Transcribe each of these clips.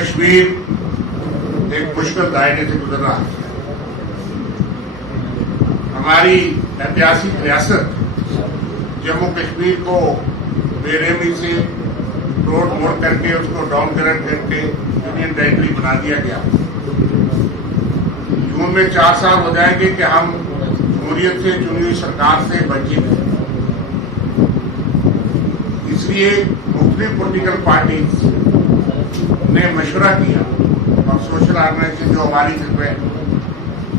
कश्मीर एक मुश्किल दायरे से गुजर रहा है। हमारी ऐतिहासिक रियासत जम्मू कश्मीर को बेरहमी से तोड़ मोड़ करके उसको डाउनग्रेड करके यूनियन टेरिटरी बना दिया गया। जून में 4 साल हो जाएंगे कि हम जमहूरियत से चुनी हुई सरकार से वंचित हैं। इसलिए मुख्तलिफ पॉलिटिकल पार्टीज ने मशवरा किया और सोशल ऑर्गेनाइजेशन जो हमारी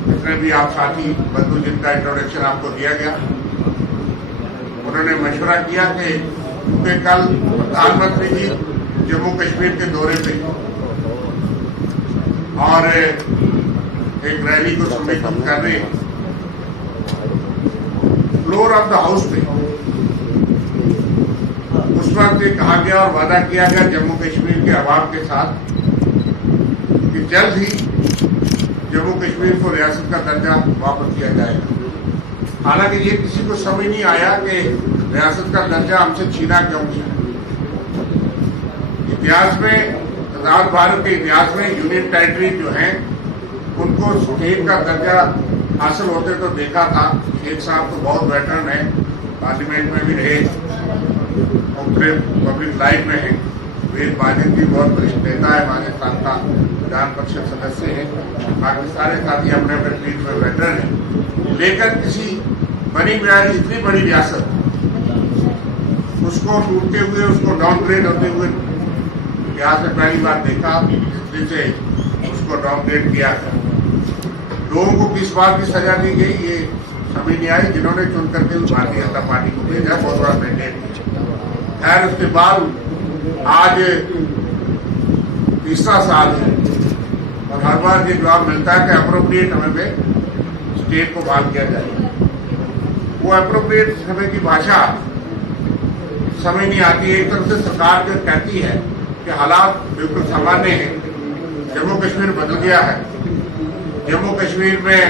जिसमें भी आप साथी बंधु जिनका इंट्रोडक्शन आपको दिया गया, उन्होंने मशवरा किया कि क्योंकि कल प्रधानमंत्री जी जम्मू कश्मीर के दौरे पे और एक रैली को संबोधित कर रहे हैं, फ्लोर ऑफ द हाउस में उस वक्त ये कहा गया और वादा किया गया जम्मू कश्मीर के अवाम के साथ कि जल्द ही जम्मू कश्मीर को रियासत का दर्जा वापस किया जाएगा। हालांकि ये किसी को समझ नहीं आया कि रियासत का दर्जा हमसे छीना क्यों गया। इतिहास में, आजाद भारत के इतिहास में यूनियन टेरिटरी जो है उनको स्टेट का दर्जा हासिल होते तो देखा था। शेख साहब तो बहुत वेटरन है, पार्लियामेंट में भी रहे, पब्लिक लाइफ में है। वीर माजिद भी बहुत वरिष्ठ नेता है, पाकिस्तान का विधान परिषद सदस्य है। बाकी सारे साथी अपने अपने फील्ड में वेटरन है। लेकिन किसी बनी बिहारी इतनी बड़ी रियासत उसको टूटते हुए, उसको डाउनग्रेड होते हुए यहाँ से पहली बार देखा, जिससे उसको डाउनग्रेड किया गया। लोगों को किस बात की सजा दी गई ये समझ नहीं आई। जिन्होंने चुन करके उस भारतीय जनता पार्टी को भेजा, बहुत बड़ा मैंडेट। खैर उसके बाद आज तीसरा साल है और हर बार ये जवाब मिलता है कि अप्रोप्रिएट समय पे स्टेट को बहाल किया जाए। वो अप्रोप्रिएट समय की भाषा समझ नहीं आती है। एक तरफ से सरकार जो कहती है कि हालात बिल्कुल सामान्य हैं, जम्मू कश्मीर बदल गया है, जम्मू कश्मीर में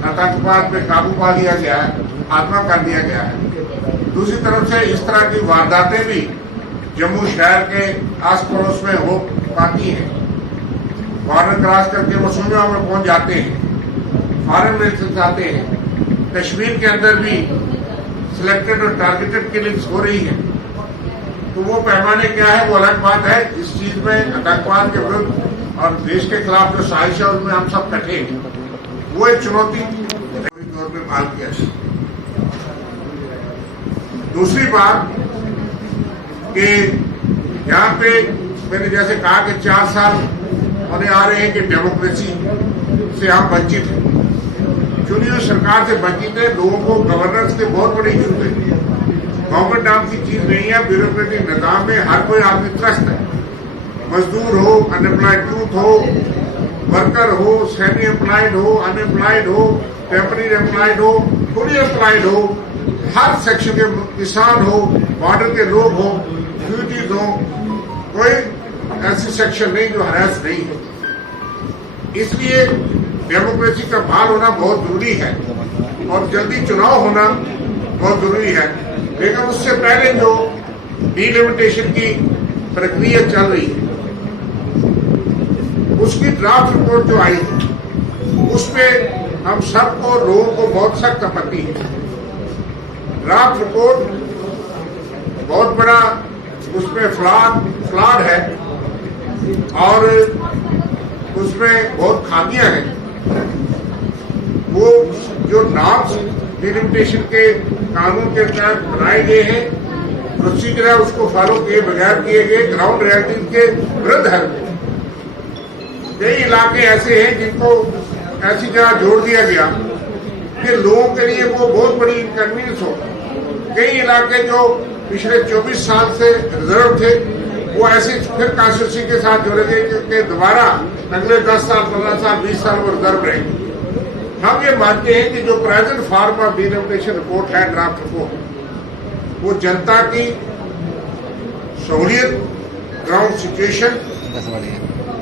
आतंकवाद पे काबू पा लिया गया है, खात्मा कर दिया गया है। दूसरी तरफ से इस तरह की वारदातें भी जम्मू शहर के आस पड़ोस में हो पाती हैं। बॉर्डर क्रॉस करके वो सूबा में पहुंच जाते हैं, फॉरेन मिनिस्टर जाते हैं। कश्मीर के अंदर भी सिलेक्टेड और टारगेटेड किलिंग्स हो रही है। तो वो पैमाने क्या है वो अलग बात है। इस चीज में आतंकवाद के विरुद्ध और देश के खिलाफ जो साजिश है उसमें हम सब कटे हैं। वो एक चुनौती तौर पर बहाल किया है। दूसरी बात कि यहाँ पे मैंने जैसे कहा कि 4 साल होने आ रहे हैं कि डेमोक्रेसी से हम वंचित हैं, चुनी हुई सरकार से वंचित है। लोगों को गवर्नेंस के बहुत बड़े इशू है। गवर्नमेंट नाम की चीज नहीं है। ब्यूरोक्रेटिक निजाम में हर कोई आदमी त्रस्त है। मजदूर हो, अनएम्प्लॉयड यूथ हो, वर्कर हो, सेमी एम्प्लॉयड हो, अनएम्प्लॉयड हो, टेम्पररी एम्प्लॉयड हो, फुली एम्प्लॉयड हो, हर सेक्शन के किसान हो, बॉर्डर के लोग हो, फ्यूजीज हो, कोई ऐसी सेक्शन नहीं जो हरास नहीं है। इसलिए डेमोक्रेसी का बहाल होना बहुत जरूरी है और जल्दी चुनाव होना बहुत जरूरी है। लेकिन उससे पहले जो डिलिमिटेशन की प्रक्रिया चल रही है, उसकी ड्राफ्ट रिपोर्ट जो आई है उसमें हम सबको, लोगों को बहुत सख्त आपत्ति है। ड्राफ्ट रिपोर्ट बहुत बड़ा उसमें फ्लॉड है और उसमें बहुत खामियां हैं। वो जो नॉर्म्स डिलिमिटेशन के कानून के तहत बनाए गए हैं, प्रोसीजर है, उसको फॉलो किए बगैर किए गए ग्राउंड रियलिटी के विरुद्ध है। कई इलाके ऐसे हैं जिनको ऐसी जगह जोड़ दिया गया कि लोगों के लिए वो बहुत बड़ी इनकन्वीनियंस हो। कई इलाके जो पिछले 24 साल से रिजर्व थे वो ऐसे फिर कॉन्स्टिट्यूंसी के साथ जोड़े गए कि दोबारा अगले 10 साल, 15 साल, 20 साल वो रिजर्व रहेंगे। हम ये मानते हैं कि जो present form of delimitation report है, ड्राफ्ट रिपोर्ट, वो जनता की सहूलियत, ground situation,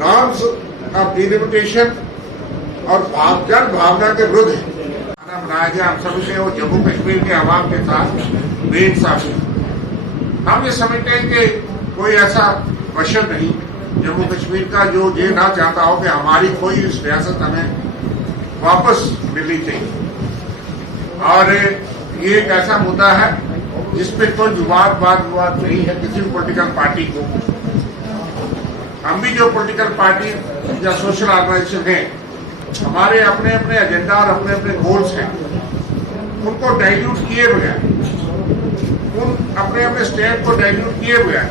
norms of delimitation और जन भावना के विरुद्ध है। बनाया गया हम समझते हो जम्मू कश्मीर के आवाम के साथ बेइंसाफी। हम ये समझते हैं कि कोई ऐसा क्वेश्चन नहीं जम्मू कश्मीर का जो ये ना चाहता हो कि हमारी कोई इस रियासत हमें वापस मिलनी चाहिए। और ये एक ऐसा मुद्दा है जिसपे कोई विवाद नहीं है किसी भी पॉलिटिकल पार्टी को। हम भी जो पॉलिटिकल पार्टी या सोशल ऑर्गेनाइजेशन है, हमारे अपने अपने एजेंडा और अपने अपने गोल्स हैं, उनको डाइल्यूट किए बगैर, उन अपने अपने स्टेट को डाइल्यूट किए बगैर,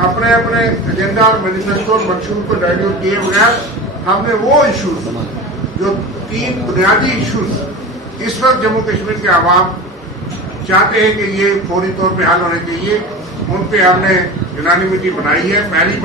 अपने अपने एजेंडा और मैनिफेस्टो और मंशूर को डाइल्यूट किए बगैर हमने वो इश्यूज जो 3 बुनियादी इश्यूज इस वक्त जम्मू कश्मीर के आवाम चाहते हैं कि ये फौरी तौर पे हल होने चाहिए, उन पे हमने यूनानिमिटी बनाई है। पहली